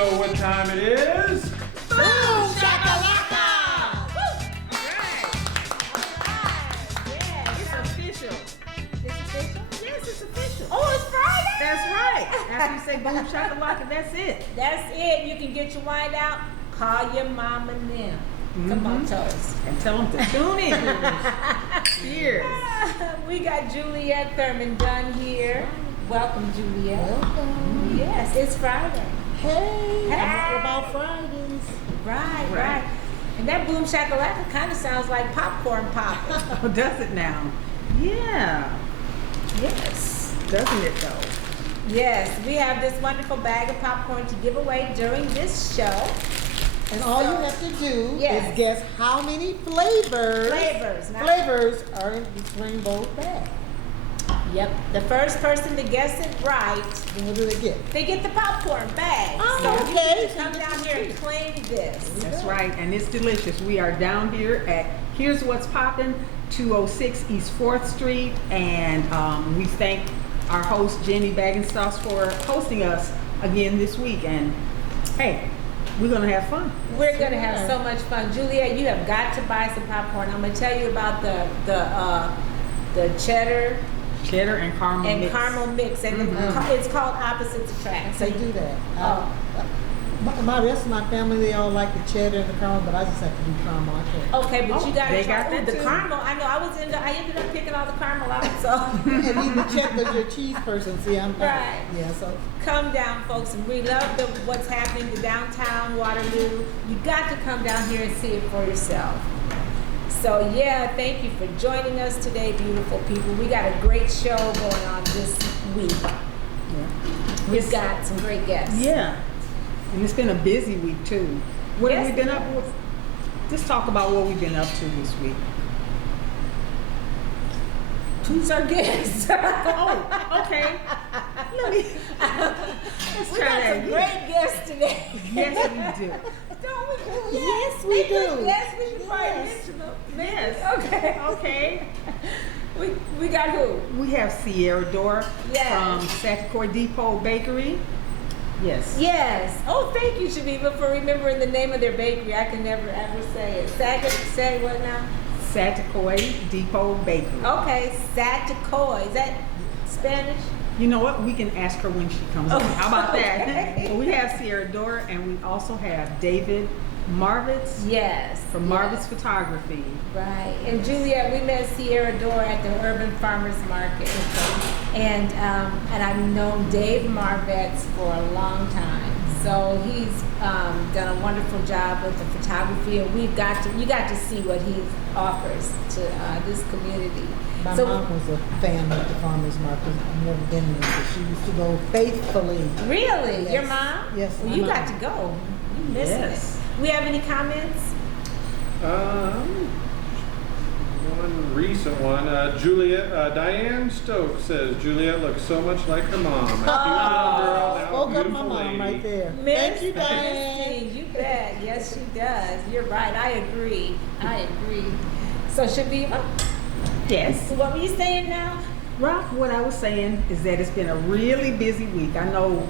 know what time it is. Boom shakalaka! Yeah, it's official. It's official? Yes, it's official. Oh, it's Friday? That's right. After you say boom shakalaka, that's it. That's it. You can get your wine out. Call your mom and them. Come on, toast. And tell them to tune in. Cheers. We got Juliet Thurmond Dunn here. Welcome, Juliet. Welcome. Yes, it's Friday. Hey, Hey. I'm all about Fridays. Right. And that boom shakalaka kind of sounds like popcorn popping. Oh, does it now? Yeah. Yes. Doesn't it though? Yes, we have this wonderful bag of popcorn to give away during this show. And all you have to do Yes. is guess how many flavors Flavors. are in this rainbow bag. Yep. The first person to guess it right, And what do they get? they get the popcorn bag. Oh, so okay. you need to come down here and claim this. That's right, and it's delicious. We are down here at Here's What's Poppin', 206 East 4th Street, and we thank our host Jenny Baggenstoss for hosting us again this week. And hey, we're gonna have fun. We're gonna have so much fun. Juliet, you have got to buy some popcorn. I'm gonna tell you about the cheddar Cheddar and caramel and mix. caramel mix, and it's called Opposites Attract. So do that. Oh. My rest of my family, they all like the cheddar and the caramel, but I just have to do caramel. I can't. Okay, but you gotta they try got that the too? caramel. I know I ended up picking all the caramel out. So And even the cheddar, your cheese person. See, I'm not. Right. Yeah, so. come down, folks. And we love what's happening to downtown Waterloo. You got to come down here and see it for yourself. So yeah, thank you for joining us today, beautiful people. We got a great show going on this week. Yeah. We've got some great guests. Yeah, and it's been a busy week too. What have Yes, we been it up has. with? Just talk about what we've been up to this week. Who's our guest? Oh, okay. Let's We try got that some again. great guests today. Yes, we do. Don't we? Yes, we do. Yes, we should probably Yes. mention them. Yes. Okay. Okay. We got who? We have Sierra Doehr Yes. from Saticoy Depot Bakery. Yes. Yes. Oh, thank you, Chaveevah, for remembering the name of their bakery. I can never ever say it. Say what now? Saticoy Depot Bakery. Okay, Saticoy. Is that Spanish? You know what? We can ask her when she comes on. How about that? Okay. Well, we have Sierra Doehr, and we also have David Marvitz Yes. from Marvitz Photography. Right. And Juliet, we met Sierra Doehr at the Urban Farmers Market. And I've known Dave Marvitz for a long time. So he's done a wonderful job with the photography, and you got to see what he offers to this community. My So mom was a fan of the farmer's market. I've never been there, but she used to go faithfully. really, Yes. your mom? Yes, Well, my you mom. got to go. You missing Yes. it. We have any comments? One recent one. Diane Stokes says Juliet looks so much like her mom. A cute little girl, now a Spoke up my beautiful mom lady. right there. Miss Thank you, Diane. Ernestine, you bet. Yes, she does. You're right. I agree. So Chaveevah, Yes. so what were you saying now? Rob, what I was saying is that it's been a really busy week. I know,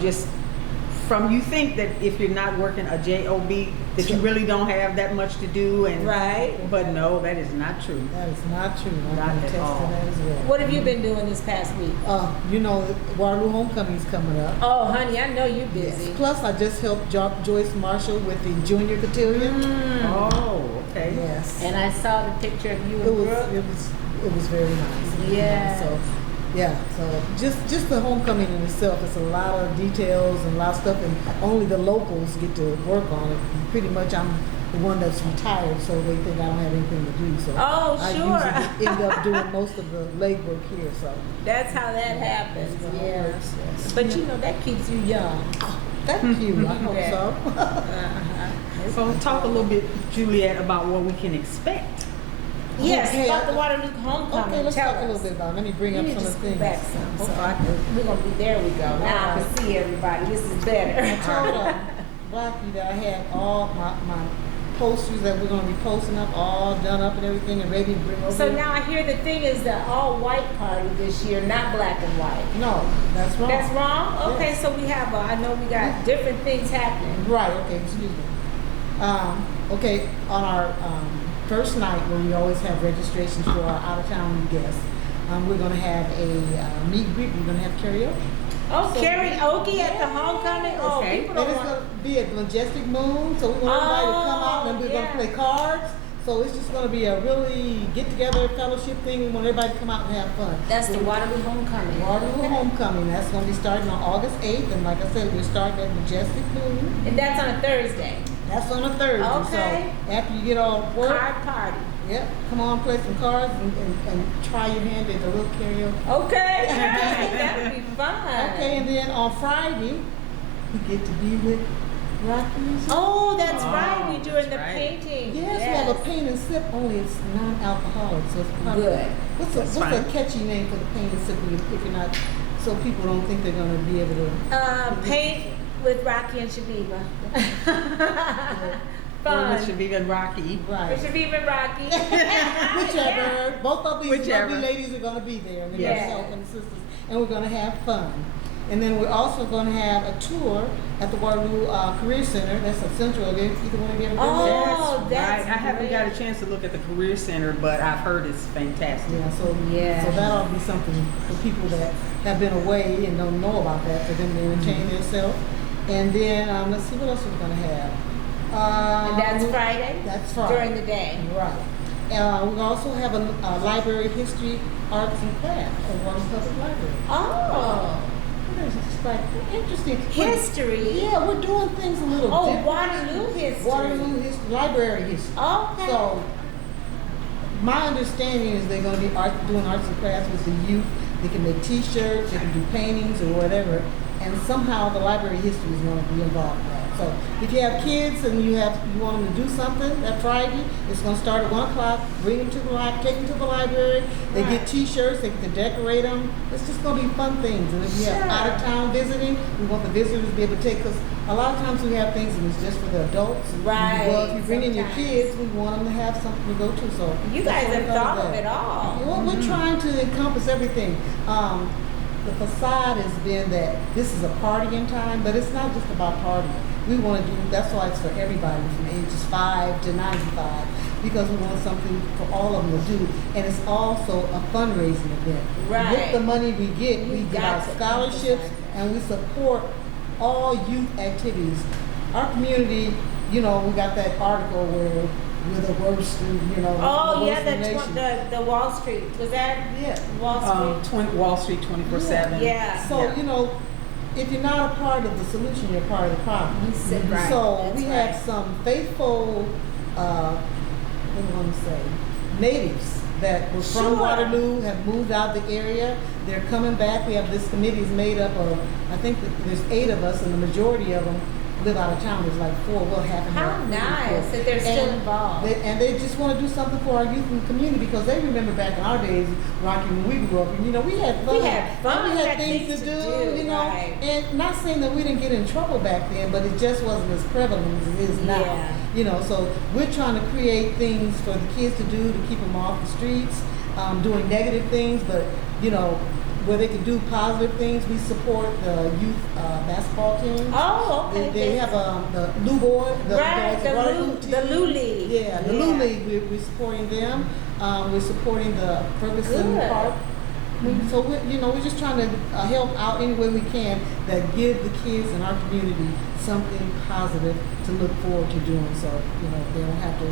just from you think that if you're not working a job, that you really don't have that much to do, and Right. But no, that is not true. That is not true. I Not can at attest to all. that as well. What have you been doing this past week? Waterloo Homecoming's coming up. Oh, honey, I know you're Yes. busy. Plus, I just helped Joyce Marshall with the Junior Cotillion. Oh, okay. Yes. And I saw the picture of you It and was Brooke. it was very nice. Yes. So just the homecoming in itself, it's a lot of details and a lot of stuff, and only the locals get to work on it. And pretty much, I'm the one that's retired, so they think I don't have anything to do. So Oh, I sure. usually end up doing most of the legwork here. So That's how that happens. that's how it Yeah. works, yes. But that keeps you young. Thank you. I hope Yeah. so. So talk a little bit, Juliet, about what we can expect. Yes, Okay, about the Waterloo Homecoming. Okay, let's Tell talk a us. little bit about it. Let me bring You up need some to of the scoot things. back some. So Okay. I can, we're going to be, there we go. Now I can see everybody. This is better. I told Blackie that I had all my posters that we're gonna be posting up, all done up and everything, and ready to bring over. So now I hear the thing is the all-white party this year, not black and white. No, that's wrong. That's wrong? Okay, Yes. so we have, I know we got different things happening. Right, okay, excuse me. Okay, on our first night, when we always have registrations for our out-of-town guests, we're gonna have a meet and greet, we're gonna have karaoke. Oh, So- karaoke at the homecoming? Oh, Okay. people And don't it's want. gonna be at Majestic Moon, so we want everybody to come out and we're yeah. gonna play cards. So it's just gonna be a really get-together fellowship thing. We want everybody to come out and have fun. That's the Waterloo Homecoming. Waterloo Homecoming, that's gonna be starting on August 8th, and like I said, we're starting at Majestic Moon. And that's on a Thursday. That's on a Thursday, Okay. so after you get off work, Card party. yep, come on, play some cards and try your hand at the little karaoke. Okay, that would be fun. Okay, and then on Friday, we get to be with Rocki. Oh, that's Oh, right. We doing the that's right. painting. Yes, we have a paint and sip, only it's non-alcoholic, so it's probably Good. What's That's a fine. catchy name for the paint and sip if you're not, so people don't think they're gonna be able to. Paint with Rocki and Chaveevah. Fun. Or it should be even Rocki. Right. With Chaveevah and Rocki. Whichever. Both of these Whichever. lovely ladies are gonna be there, and they're Yes. gonna help and sisters, and we're gonna have fun. And then we're also gonna have a tour at the Waterloo Career Center. That's a central. Either one of you ever been Oh, there? that's right. I haven't got a great. chance to look at the Career Center, but I've heard it's fantastic. Yeah, so Yeah. so that ought to be something for people that have been away and don't know about that, for them to entertain themselves. And then let's see what else we're gonna have. And that's Friday? That's Friday. During the day. Right. We also have a library history, arts and crafts at Waterloo Public Library. Oh. It's just like interesting. History? Yeah, we're doing things a little Oh, different. Waterloo history. Waterloo history, library history. Okay. So, my understanding is they're going to be doing arts and crafts with the youth. They can make T-shirts, they can do paintings or whatever, and somehow the library history is going to be involved in that. So, if you have kids and you want them to do something that Friday, it's going to start at 1 o'clock. Bring them to the take them to the library. They Right. get T-shirts, they get to decorate them. It's just going to be fun things. And if you have Sure. out of town visiting, we want the visitors to be able to take us. A lot of times we have things and it's just for the adults. Right, Well, if you bring in your sometimes. kids, we want them to have something to go to. So You that's guys what have we're gonna thought of do. it all. Well, we're trying to encompass everything. The facade has been that this is a partying time, but it's not just about partying. We want to do, that's why it's for everybody from ages 5 to 95, because we want something for all of them to do. And it's also a fundraising event. Right. With the money we get, we You give got out to scholarships emphasize and we support all youth activities. Our community, we got that article where we're the worst, the Oh, worst yeah, in the nation. the Wall Street. Was that Yeah. Wall Street? Wall Street 24/7. Yeah. So, Yeah. if you're not a part of the solution, you're part of the problem. You said right. So That's we right. have some faithful, what do I want to say, natives that were from Sure. Waterloo, have moved out the area. They're coming back. We have this committee is made up of, I think that there's 8 of us, and the majority of them live out of town. There's like 4, well, half and How half. maybe nice 4. that they're still And involved. they just want to do something for our youth and community because they remember back in our days, Rocki, when we grew up, we had fun. We had fun. And we We had had things to do, right. And not saying that we didn't get in trouble back then, but it just wasn't as prevalent as it is now. Yeah. So we're trying to create things for the kids to do to keep them off the streets, doing negative things, but where they can do positive things. We support the youth basketball team. Oh, okay. They have the Lou Boy, Right, the Waterloo Lou- team. the Lou League. Yeah, the Yeah. Lou League. We're supporting them. We're supporting the Ferguson Good. Park. So we're just trying to help out any way we can that give the kids in our community something positive to look forward to doing. So they don't have to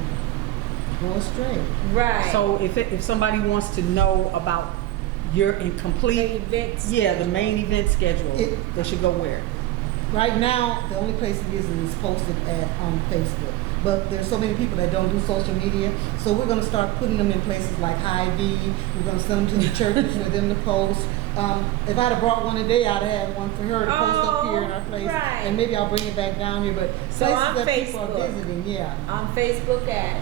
go astray. Right. So if somebody wants to know about your incomplete, The events. the main event schedule, they should go where? Right now, the only place it is posted on Facebook. But there's so many people that don't do social media, so we're going to start putting them in places like Hy-Vee. We're going to send them to the churches for them to post. If I'd have brought one today, I'd have had one for her to post up here in our place, right. and maybe I'll bring it back down here. But So places on that people are Facebook. visiting, yeah. On Facebook at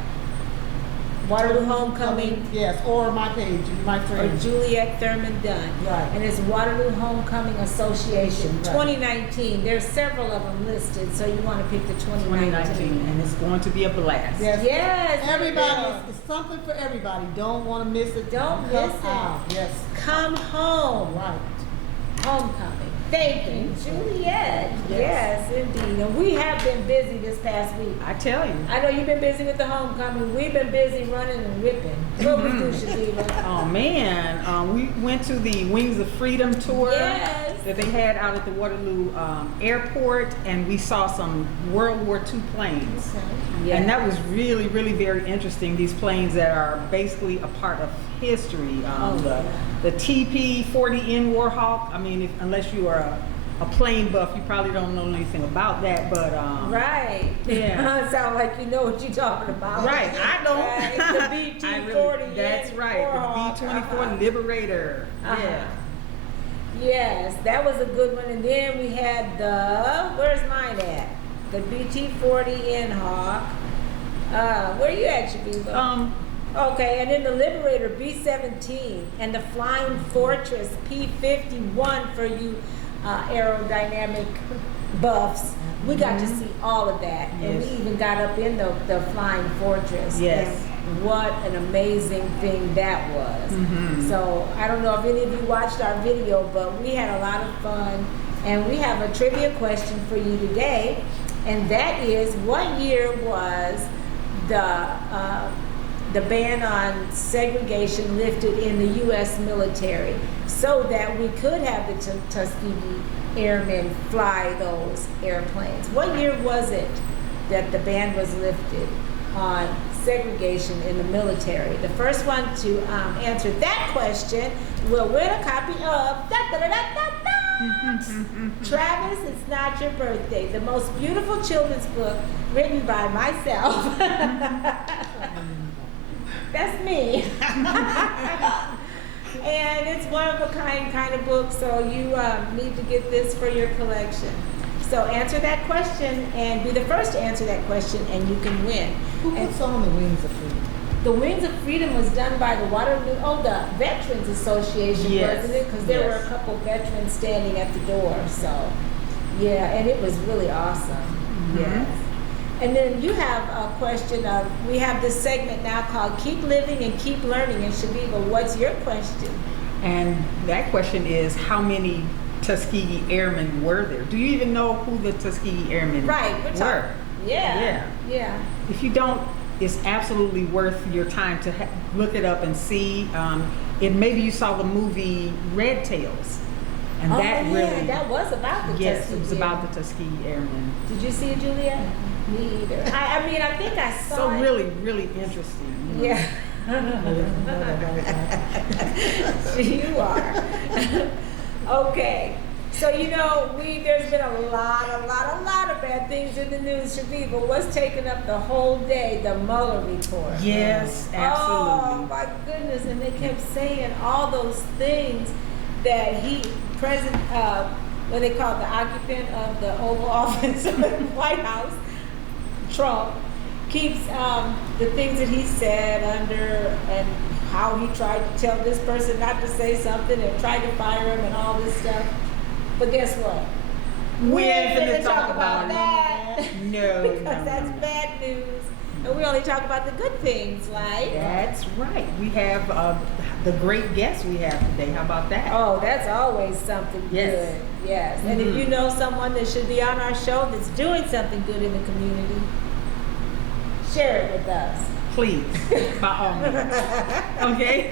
Waterloo Homecoming, Yes, or my page, my or friend. Juliet Thurmond Dunn. Right. And it's Waterloo Homecoming Association, Right. 2019. There's several of them listed, so you want to pick the 2019, and it's going to be a blast. Yes. Yes. Everybody, it's something for everybody. Don't want to miss it. Don't Come miss it. out. Yes. Come home. Right. Homecoming. Thank you, Juliet. Yes, indeed. And we have been busy this past week. I tell you. I know you've been busy with the homecoming. We've been busy running and ripping. What we do, Chaveevah? Oh man, we went to the Wings of Freedom tour Yes. that they had out at the Waterloo airport, and we saw some World War II planes. Yeah. And that was really, really very interesting. These planes that are basically a part of history. The TP-40N Warhawk. I mean, unless you are a plane buff, you probably don't know anything about that. But Right. Yeah. Sound like you know what you're talking about. right, I don't. Right. The BT-40. That's right. Warhawk. The B-24 Liberator. Uh-huh. Yeah. Yes, that was a good one. And then we had where's mine at? The BT-40N Hawk. Where you at, Chaveevah? Okay, and then the Liberator B-17 and the Flying Fortress P-51 for you aerodynamic buffs. We got to see all of that, and we Yes. even got up in the Flying Fortress. Yes. And what an amazing thing that was. So I don't know if any of you watched our video, but we had a lot of fun, and we have a trivia question for you today, and that is, what year was the ban on segregation lifted in the U.S. military, so that we could have the Tuskegee Airmen fly those airplanes? What year was it that the ban was lifted on segregation in the military? The first one to answer that question will win a copy of Travis, It's Not Your Birthday, the most beautiful children's book written by myself. That's me. And it's one of a kind of book, so you need to get this for your collection. So answer that question and be the first to answer that question, and you can win. Who puts on the Wings of Freedom? The Wings of Freedom was done by the the Veterans Association, Yes. wasn't it? Because there were Yes. a couple veterans standing at the door. So, yeah, and it was really awesome. Yes. And then you have a question of, we have this segment now called Keep Living and Keep Learning. And Chaveevah, what's your question? And that question is, how many Tuskegee Airmen were there? Do you even know who the Tuskegee Airmen Right, we're were? talking. Yeah. Yeah. If you don't, it's absolutely worth your time to look it up and see. Maybe you saw the movie Red Tails, and Oh, that yeah, really that was about the yes, Tuskegee it was about the Tuskegee Airmen. Did you see it, Juliet? Me either. I mean, I think I saw So it. really, really interesting. You know? Yeah. You are. Okay. So, there's been a lot of bad things in the news, Chaveevah. What's taken up the whole day? The Mueller report. Yes, absolutely. Oh, my goodness. And they kept saying all those things that what they call the occupant of the Oval Office of the White House, Trump, keeps the things that he said under, and how he tried to tell this person not to say something and tried to fire him and all this stuff. But guess what? We ain't gonna finna talk about that. No, Because that's bad news. And we only talk about the good things, like. That's right. We have the great guest we have today. How about that? Oh, that's always something Yes. good. Yes. And if you know someone that should be on our show that's doing something good in the community, share it with us. Please, by all means. Okay?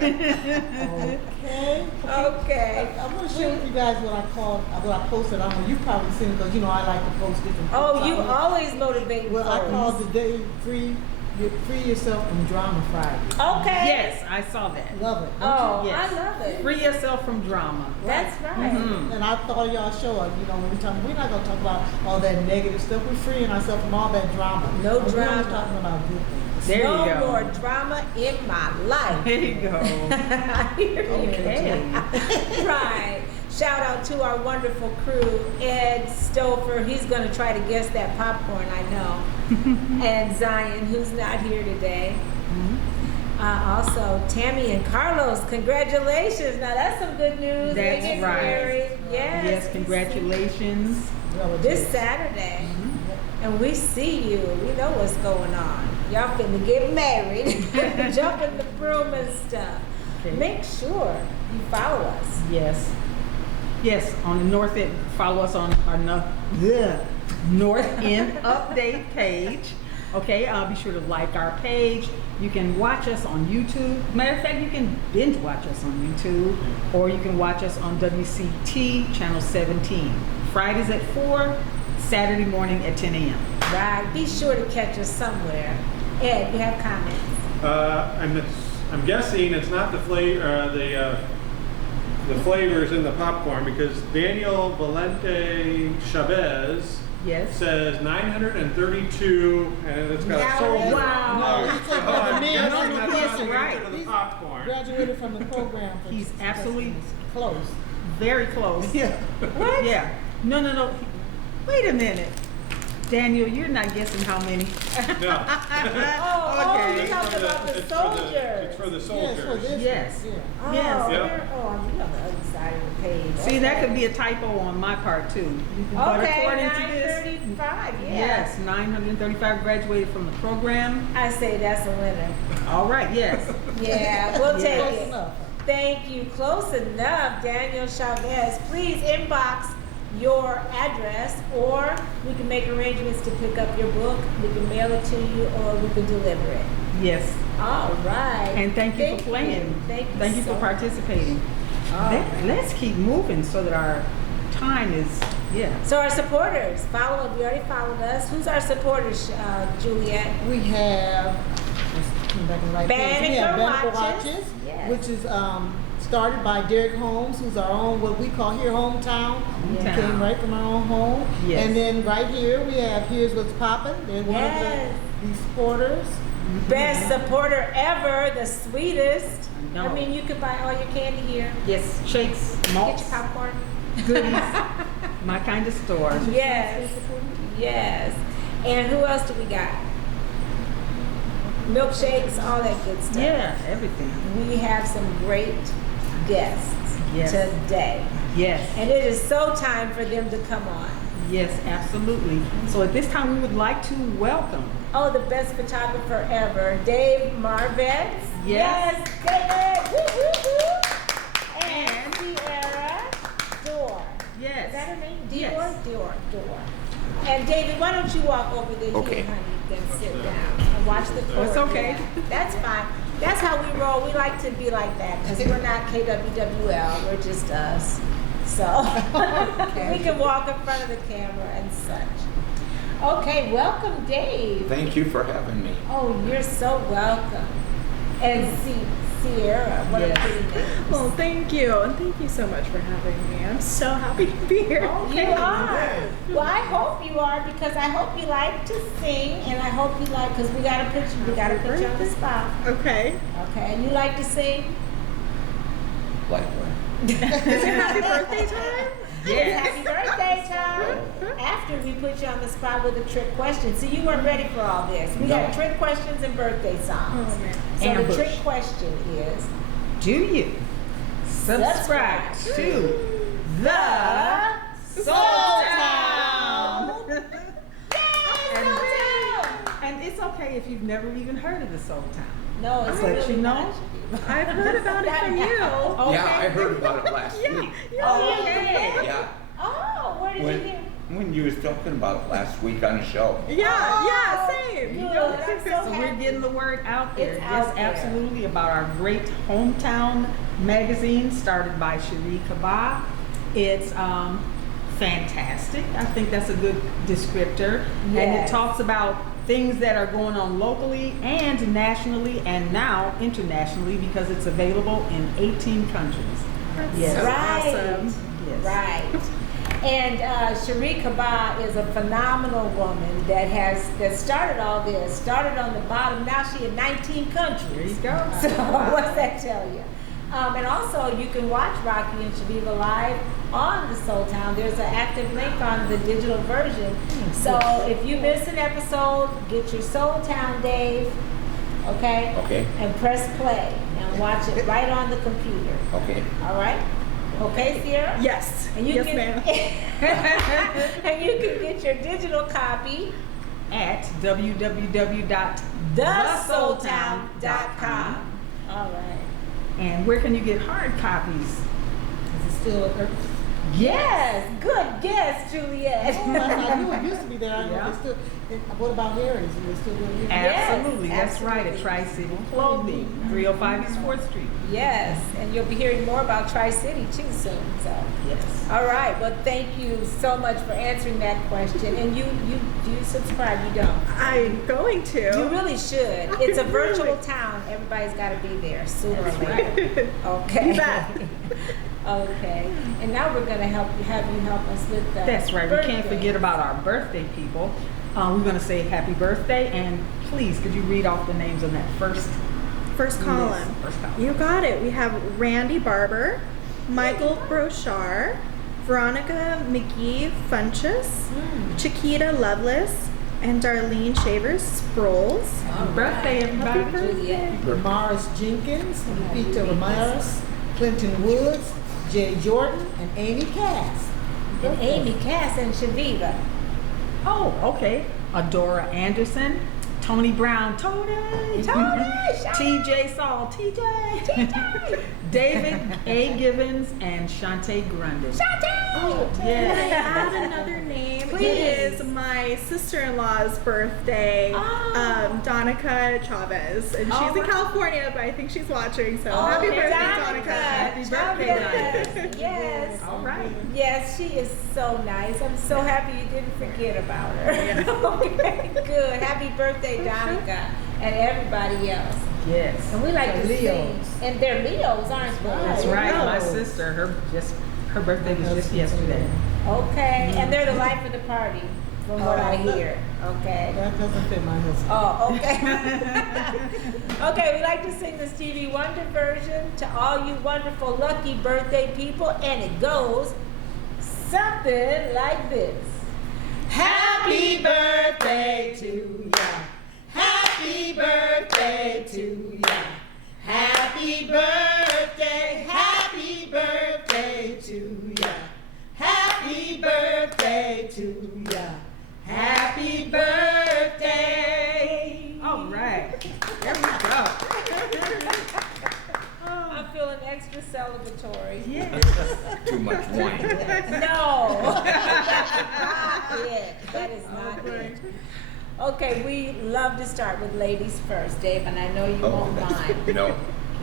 Okay. Okay. I'm going to share with you guys what I posted. I know you've probably seen it because I like to post different Oh, posts. you always motivate Well, I folks. called the day Free Yourself from Drama Friday. Okay. Yes, I saw that. Love it. don't Oh, Yes. I love it. Free yourself from drama. That's right. Mhm. And I thought y'all show up, we're not gonna talk about all that negative stuff. We're freeing ourselves from all that drama. No We're drama. only talking about good things. There no you go. more drama in my life. There you go. I hear you. Okay. Right. Shout out to our wonderful crew, Ed Stouffer. He's going to try to guess that popcorn, I know. And Zion, who's not here today. Also, Tammy and Carlos, congratulations. Now that's some good news. They That's get right. married. Yes. Yes, congratulations. This Saturday. And we see you. We know what's going on. Y'all finna get married. Jump in the broom and stuff. Okay. Make sure you follow us. Yes. Yes, on the North End, follow us on our North End update page. Okay, be sure to like our page. You can watch us on YouTube. Matter of fact, you can binge watch us on YouTube, or you can watch us on WCT channel 17. Fridays at 4, Saturday morning at 10 a.m. Right. Be sure to catch us somewhere. Ed, you have comments? I'm guessing it's not the flavors in the popcorn, because Daniel Valente Chavez Yes. says 932, and it's got Now a soldier. Wow. No, he's talking about the men. No, No, no, yes, listen, right. To the He's popcorn. graduated from the program. He's absolutely close. very close. Yeah. What? Yeah. No. Wait a minute. Daniel, you're not guessing how many. No. Oh, Okay. you talking about the soldiers. It's for the Yes, soldiers. for this. Yes. Yeah. Oh, Yes. Yep. oh, I'm on the other side of the page. See, that could be a typo on my part too. But Okay, according to this, 935, yeah. yes, 935 graduated from the program. I say that's a winner. All right, yes. Yeah, we'll Yes. take Close it. enough. Thank you. Close enough, Daniel Chavez. Please inbox your address, or we can make arrangements to pick up your book. We can mail it to you, or we can deliver it. Yes. All right. And thank you for playing. Thank you for so participating. All right. Let's keep moving so that our time is, yeah. So our supporters, follow. You already followed us. Who's our supporters, Juliet? We have, let's come back and write Banneker we have Banneker Watches. Watches, Yes. which is started by Derek Holmes, who's our own, what we call here, hometown. He Hometown. came right from our own home. Yes. And then right here, we have Here's What's Poppin'. They're one Yes. of the supporters. Best supporter ever, the sweetest. I know. I mean, you can buy all your candy here. Yes, shakes, Get malts, your popcorn. goodies, my kind of store. Yes. Yes. And who else do we got? Milkshakes, all that good stuff. Yeah, everything. We have some great guests Yes. today. Yes. And it is so time for them to come on. Yes, absolutely. So at this time, we would like to welcome. Oh, the best photographer ever, Dave Marvitz. Yes. David. Woo, woo, woo. And Sierra Doehr. Yes. Is that her name? Dior? Yes. Dior. And David, why don't you walk over there, Okay. honey, then sit down and watch the Oh, it's court. okay. That's fine. That's how we roll. We like to be like that because we're not KWWL. We're just us. So we can walk in front of the camera and such. Okay, welcome, Dave. Thank you for having me. Oh, you're so welcome. And Sierra, what Yes. a pretty name. Well, thank you, and thank you so much for having me. I'm so happy to be here. You are. Well, I hope you are because I hope you like to sing, and I hope you like because we gotta put you on the spot. Okay. Okay, you like to sing? Like what? Is it happy birthday time? Yes. Happy birthday, Tom. After we put you on the spot with a trick question. See, you weren't ready for all this. We got No. trick questions and birthday songs. Oh, man. So Ambush. the trick question is, Do you subscribe to the Soul Town? And it's okay if you've never even heard of the Soul Town. no, it's Let really you know. not. I've heard about it from you. Okay. Yeah, I heard about it last Yeah. week. Oh, Okay. Yeah, Oh, where did you hear? when you was talking about it last week on the show. Yeah, same. Good. I'm so So we're happy. getting the word out there. It's Yes, out there. absolutely, about our great hometown magazine started by Cherie Kaba. It's fantastic. I think that's a good descriptor. And it Yes. talks about things that are going on locally and nationally and now internationally because it's available in 18 countries. That's Yes. so Right. awesome. Yes. Right. And Cherie Kaba is a phenomenal woman that started all this, started on the bottom, now she in 19 countries. There you go. So what's that tell you? And also you can watch Rocki and Chaveevah live on the Soul Town. There's an active link on the digital version. So if you miss an episode, get your Soul Town, Dave, okay? Okay. And press play and watch it right on the computer. Okay. All right? Okay, Sierra? Yes. And you Yes, can, ma'am. and you can get your digital copy At www.thesoultown.com. All right. And where can you get hard copies? Is it still at Urban? Yes, good guess, Juliet. Oh, I knew it used to be there. I know Yeah. it's still. What about Harry's? Is it still doing Harry's? Yes, Absolutely, that's right, at absolutely. Tri-City Clothing, 305 East 4th Street. Yes, and you'll be hearing more about Tri-City too soon. So, Yes. all right. Well, thank you so much for answering that question. And you do you subscribe? You don't. I'm going to. You really should. It's a Really? virtual town. Everybody's got to be there sooner or That's later. Okay. You bet. Okay. And now we're gonna have you help us with the. That's right, we can't birthday. forget about our birthday people. We're gonna say happy birthday, and please, could you read off the names on that first First column. First column. You got it. We have Randy Barber, Michael Brochard, Veronica McGee Funches, Chiquita Lovelace, and Darlene Shavers Sproles. All Happy birthday, everybody. Happy Juliet. Morris Jenkins, Lupita Ramirez, Clinton Woods, Jay Jordan, and Amy Cass. And Amy Cass and Chaveevah. Oh, okay. Adora Anderson, Tony Brown, Tony, TJ Saul, TJ, David A. Givens, and Shantae Grundy. Oh, Yeah. can I add another name? Please. It is my sister-in-law's birthday, Oh. Donica Chavez. And she's Oh, in wow. California, but I think she's watching, so Oh, happy birthday, Donica. Donica. Happy birthday, Yes. Yes. All right. Yes, she is so nice. I'm so happy you didn't forget about her. Okay, good. Happy birthday, Donica, and everybody else. Yes. And we like to Leos. sing. And they're Leos, aren't they? That's right. My Leos. sister, her birthday was just yesterday. Okay, and they're the life of the party, from what I hear. Okay. That doesn't fit my husband. Oh, okay. Okay, we like to sing the Stevie Wonder version to all you wonderful, lucky birthday people, and it goes something like this. Happy birthday to ya. Happy birthday to ya. Happy birthday, happy birthday to ya. Happy birthday to ya. Happy birthday. All right. There we go. I'm feeling extra celebratory. Yes. Too much wine. No. That's not it. That is not it. Okay, we love to start with ladies first, Dave, and I know you won't mind. No.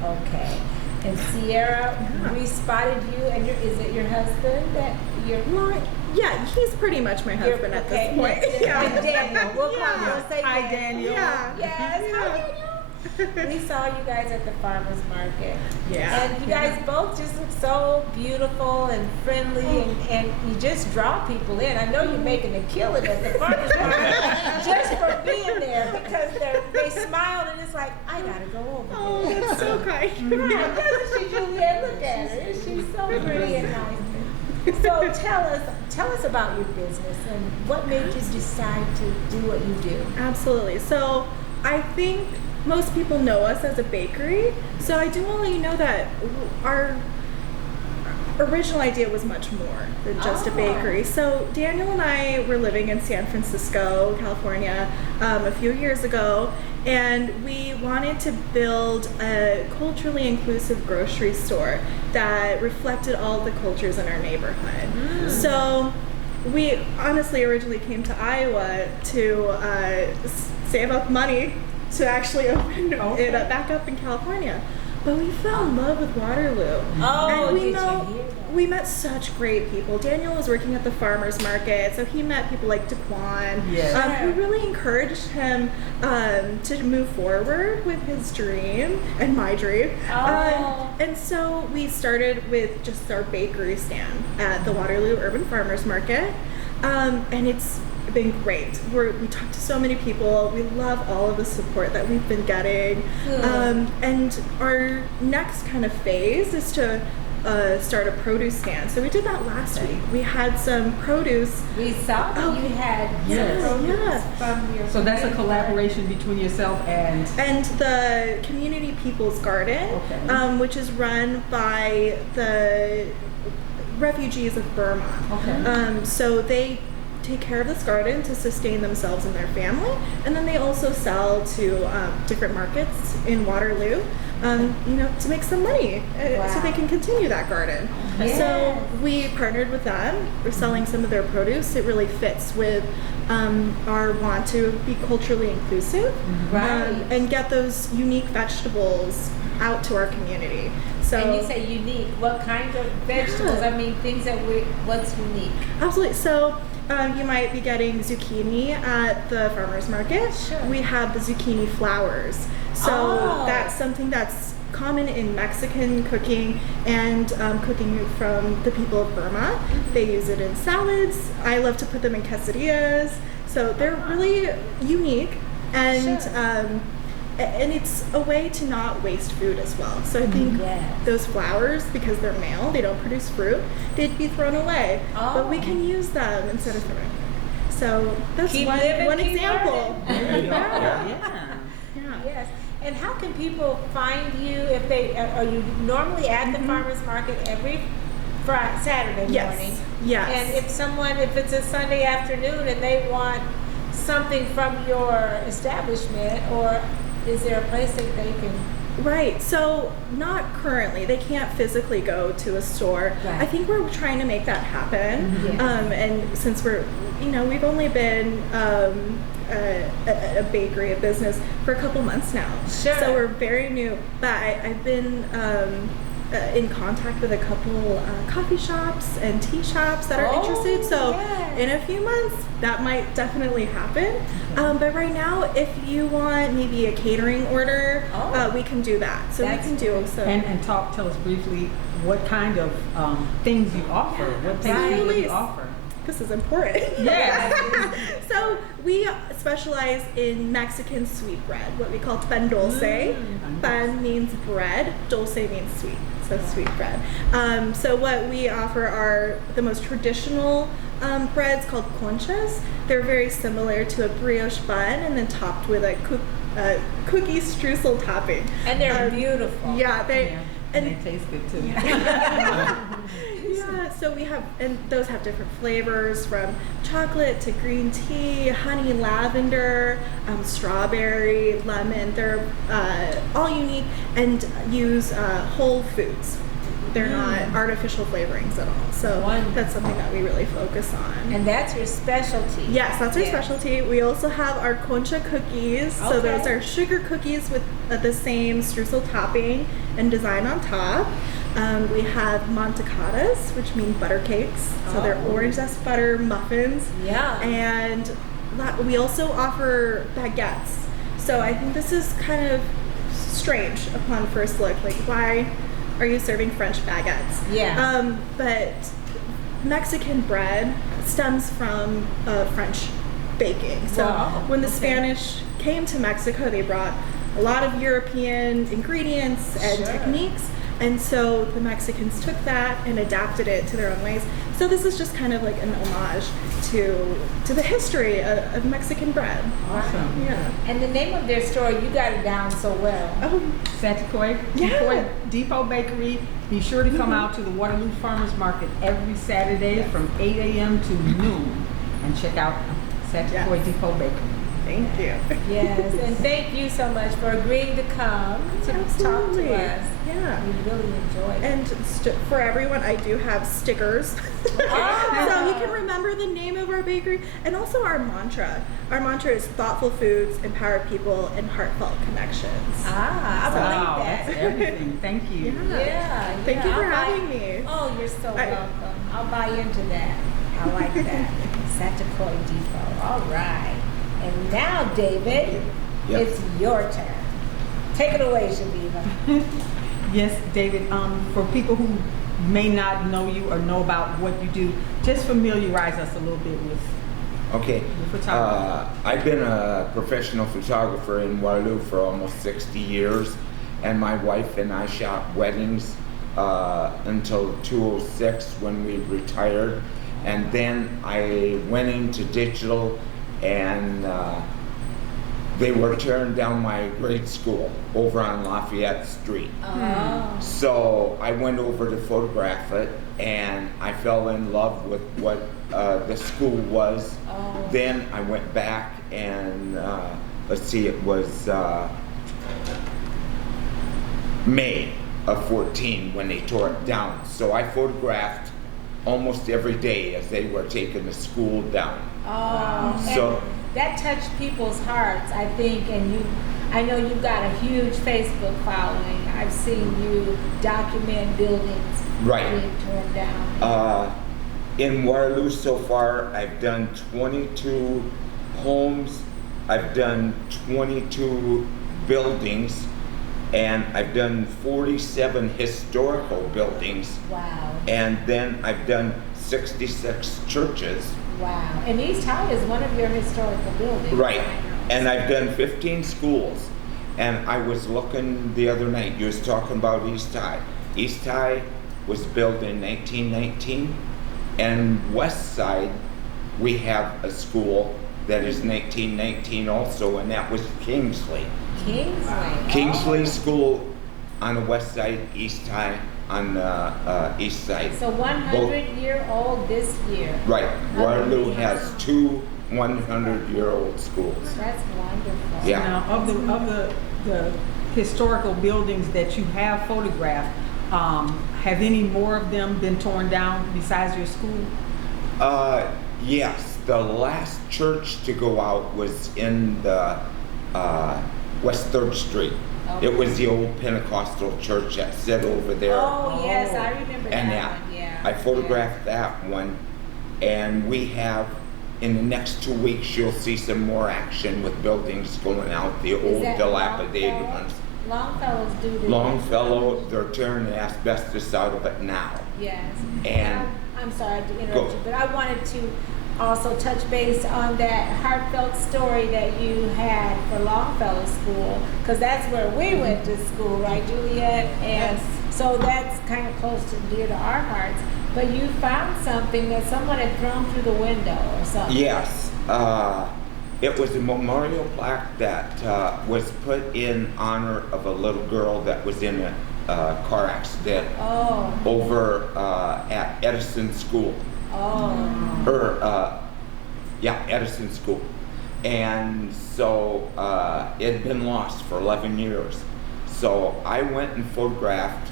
Okay. And Sierra, we spotted you, and is it your husband that you're? Well, yeah, he's pretty much my husband at this point. And Daniel, we'll call Yeah. we'll say Hi, Daniel. Daniel. Yeah. Yes, hi Daniel. We saw you guys at the farmer's market. Yeah. And you guys both just look so beautiful and friendly, and you just draw people in. I know you're making a killing at the farmer's market just for being there, because they smiled and it's like, I gotta go over Oh, there. that's so kind. Right, doesn't she, Juliet? Look at her. She's so pretty and nice. So tell us about your business and what made you decide to do what you do. Absolutely. So I think most people know us as a bakery. So I do want to let you know that our original idea was much more than just a bakery. So Daniel and I were living in San Francisco, California, a few years ago, and we wanted to build a culturally inclusive grocery store that reflected all the cultures in our neighborhood. So we honestly originally came to Iowa to save up money to actually open it up, back up in California. But we fell in love with Waterloo. Oh, and we did you know hear that? we met such great people. Daniel was working at the farmer's market, so he met people like Daquan, Yes. who really encouraged him to move forward with his dream and my dream. Oh. And so we started with just our bakery stand at the Waterloo Urban Farmers Market, and it's been great. We talked to so many people. We love all of the support that we've been getting. Good. And our next kind of phase is to start a produce stand. So we did that last week. We had some produce. We saw that you had Yes. some produce Yeah. from your So that's a community. collaboration between yourself and The Community People's Garden, Okay. which is run by the refugees of Burma. Okay. So they take care of this garden to sustain themselves and their family, and then they also sell to different markets in Waterloo, to make some money, so they can continue that garden. Yes. So we partnered with them. We're selling some of their produce. It really fits with our want to be culturally inclusive, Right. and get those unique vegetables out to our community. So And you say unique. What kind of vegetables? I mean, things that what's unique? absolutely. So you might be getting zucchini at the farmer's market. Sure. We have the zucchini flowers. So Oh. that's something that's common in Mexican cooking and cooking from the people of Burma. They use it in salads. I love to put them in quesadillas. So they're really unique, and Sure. and it's a way to not waste food as well. So I think Yes. those flowers, because they're male, they don't produce fruit, they'd be thrown away. But we can use them instead of throwing them. So that's Keep living, one keep example. learning. yeah. Yeah. Yes. And how can people find you if they are you normally at the farmers market every Saturday Yes. morning? Yes. And if it's a Sunday afternoon and they want something from your establishment, or is there a place that they can? Right. So not currently. They can't physically go to a store. Right. I think we're trying to make that happen. Yes. And since we've only been a bakery, a business for a couple months now. Sure. So we're very new. But I've been in contact with a couple coffee shops and tea shops that are Oh, interested. So yes. in a few months, that might definitely happen. But right now, if you want maybe a catering order, Oh. we can do that. So That's we can do so. And tell us briefly what kind of things you offer. What pastries do Right. you offer? This is important. Yes. So we specialize in Mexican sweet bread, what we call pan dulce. Pan means bread, dulce means sweet, so sweet bread. So what we offer are the most traditional breads called conchas. They're very similar to a brioche bun and then topped with a cookie streusel topping. And they're beautiful. Yeah, they. And they taste good too. Yeah, so we have, and those have different flavors from chocolate to green tea, honey, lavender, strawberry, lemon. They're all unique and use whole foods. They're not artificial flavorings at all. So Wonderful. that's something that we really focus on. And that's your specialty. Yes, that's our Yes. specialty. We also have our concha cookies. So those Okay. are sugar cookies with the same streusel topping and design on top. We have mantecadas, which mean butter cakes. So they're Oh. orange zest butter muffins. Yeah. And we also offer baguettes. So I think this is kind of strange upon first look. Like, why are you serving French baguettes? Yeah. But Mexican bread stems from French baking. So Wow, when the okay. Spanish came to Mexico, they brought a lot of European ingredients and Sure. techniques. And so the Mexicans took that and adapted it to their own ways. So this is just kind of like an homage to the history of Mexican bread. Awesome. Yeah. And the name of their store, you got it down so well. Oh, Saticoy Yeah. Depot Bakery. Be sure to come out to the Waterloo Farmers Market every Saturday from 8 a.m. to noon and check out Saticoy Yes. Depot Bakery. thank you. Yes, and thank you so much for agreeing to come to talk Absolutely. to us. Yeah. We really enjoyed it. And for everyone, I do have stickers. Ah. So you can remember the name of our bakery and also our mantra. Our mantra is thoughtful foods, empower people, and heartfelt connections. I Wow, believe that's that. everything. Thank you. Yeah. Thank you for I'll buy- having me. Oh, you're so I- welcome. I'll buy into that. I like that. Saticoy Depot. All right. And now, David, Yep. it's your turn. Take it away, Chaveevah. Yes, David, for people who may not know you or know about what you do, just familiarize us a little bit with Okay. photography. I've been a professional photographer in Waterloo for almost 60 years, and my wife and I shot weddings, until 2006 when we retired. And then I went into digital, and they were tearing down my grade school over on Lafayette Street. Oh. So I went over to photograph it, and I fell in love with what the school was. Oh. Then I went back and, let's see, it was May of 14 when they tore it down. So I photographed almost every day as they were taking the school down. Oh, So- and that touched people's hearts, I think, and I know you've got a huge Facebook following. I've seen you document buildings Right. being torn down. In Waterloo so far, I've done 22 homes, I've done 22 buildings, and I've done 47 historical buildings, Wow, and then I've done 66 churches. wow. And East High is one of your historical buildings. Right. I know. And I've done 15 schools. And I was looking the other night, you was talking about East High. East High was built in 1919, and West Side, we have a school that is 1919 also, and that was Kingsley. Kingsley. Kingsley Oh. School on the west side, East High on the east side. So 100-year-old this year. Right, Waterloo has two 100-year-old schools. That's wonderful. Yeah. Now, of the historical buildings that you have photographed, have any more of them been torn down besides your school? Yes, the last church to go out was in the West 3rd Street. Okay. It was the old Pentecostal church that sit over there. Oh, yes, I remember And that one, yeah. I photographed that one, and we have, in the next 2 weeks, you'll see some more action with buildings going out, the Is old that dilapidated Longfellow? ones. Longfellow's due to. Longfellow, they're tearing the asbestos out of it now. Yes. And- I'm sorry to interrupt Go. you, but I wanted to also touch base on that heartfelt story that you had for Longfellow School, because that's where we went to school, right, Juliet? And so that's kind of close to dear to our hearts. But you found something that someone had thrown through the window or something. Yes, it was a memorial plaque that was put in honor of a little girl that was in a car accident Oh, over at Edison School. oh. Edison School. And so it had been lost for 11 years. So I went and photographed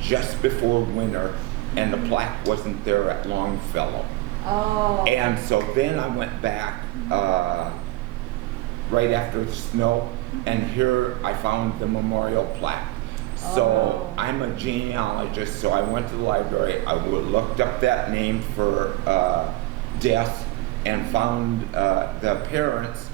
just before winter, and the plaque wasn't there at Longfellow. Oh. And so then I went back right after the snow, and here I found the memorial plaque. So Oh. I'm a genealogist, so I went to the library, I looked up that name for death, and found the parents.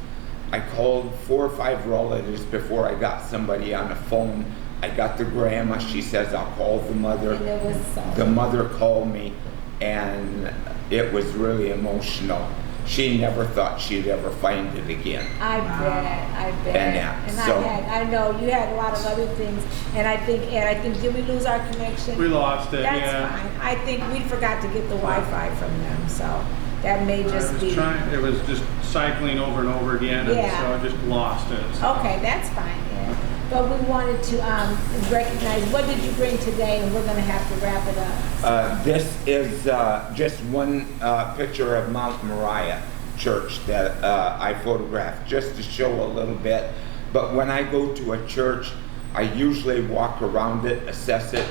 I called 4 or 5 relatives before I got somebody on the phone. I got the grandma, she says, I'll call the mother. And it was so. The mother called me, and it was really emotional. She never thought she'd ever find it again. I bet. And that, And so- I know you had a lot of other things, and I think, did we lose our connection? We lost it, That's yeah. fine. I think we forgot to get the Wi-Fi from them, so that may just be. It was just cycling over and over again, and Yeah. so I just lost it. So. Okay, that's fine, yeah. But we wanted to recognize, what did you bring today, and we're gonna have to wrap it up. This is just one picture of Mount Moriah Church that I photographed, just to show a little bit. But when I go to a church, I usually walk around it, assess it,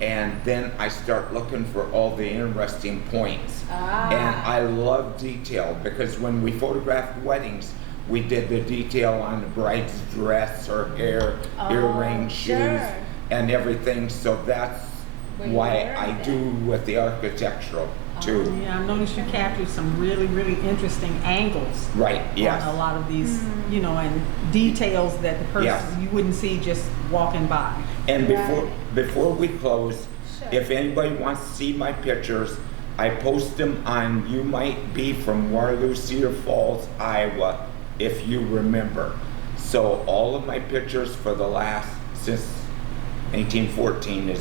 and then I start looking for all the interesting points. And I love detail, because when we photographed weddings, we did the detail on the bride's dress, her hair, earrings, shoes, sure. and everything. So that's Well, you why learned I that. do with the architectural too. Yeah, I noticed you captured some really, really interesting angles Right, yes. on a lot of these, and details that the person, Yes. you wouldn't see just walking by. And Right. before we close, Sure. if anybody wants to see my pictures, I post them on You Might Be from Waterloo, Cedar Falls, Iowa, if you remember. So all of my pictures for the last, since 1914 is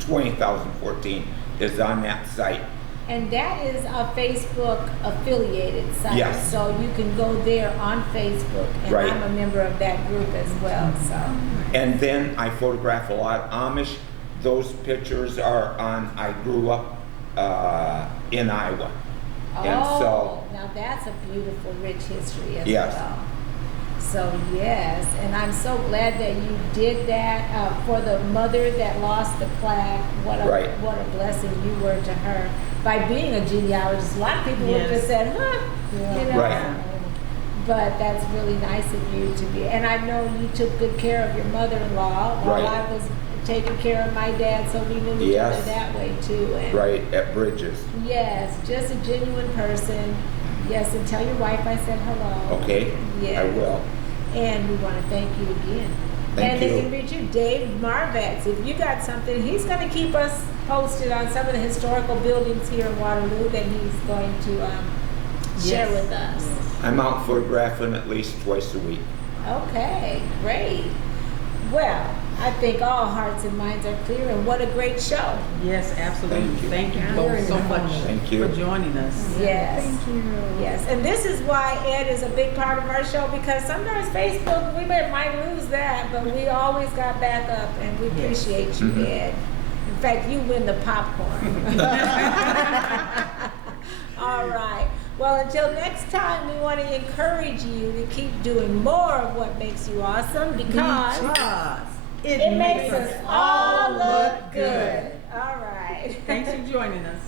2014 is on that site. And that is a Facebook affiliated site. Yes. So you can go there on Facebook, and Right. I'm a member of that group as well. So And then I photograph a lot of Amish. Those pictures are on, I grew up in Iowa. And so, now that's a beautiful, rich history as Yes. well. So yes, and I'm so glad that you did that for the mother that lost the plaque. What a Right. what a blessing you were to her by being a genealogist. A lot of people would have just said, "Huh," you know. Right. But that's really nice of you to be. And I know you took good care of your mother-in-law while Right. I was taking care of my dad, so we knew each other Yes. that way too. And right at Bridges. yes, just a genuine person. Yes, and tell your wife I said hello. Okay? Yes. I will. And we want to thank you again. Thank and you. they can reach you, Dave Marvitz. If you got something, he's going to keep us posted on some of the historical buildings here in Waterloo that he's going to share Yes. with us. I'm out photographing at least twice a week. Okay, great. Well, I think all hearts and minds are clear, and what a great show. Yes, absolutely. Thank you. Thank you Yeah. both so much Thank you. for joining us. Yes. Thank you. Yes, and this is why Ed is a big part of our show, because sometimes Facebook, we might lose that, but we always got back up, and we appreciate you, Mhm. Ed. In fact, you win the popcorn. All right. Well, until next time, we want to encourage you to keep doing more of what makes you awesome, because It it makes us all look good. All right. Thanks for joining us.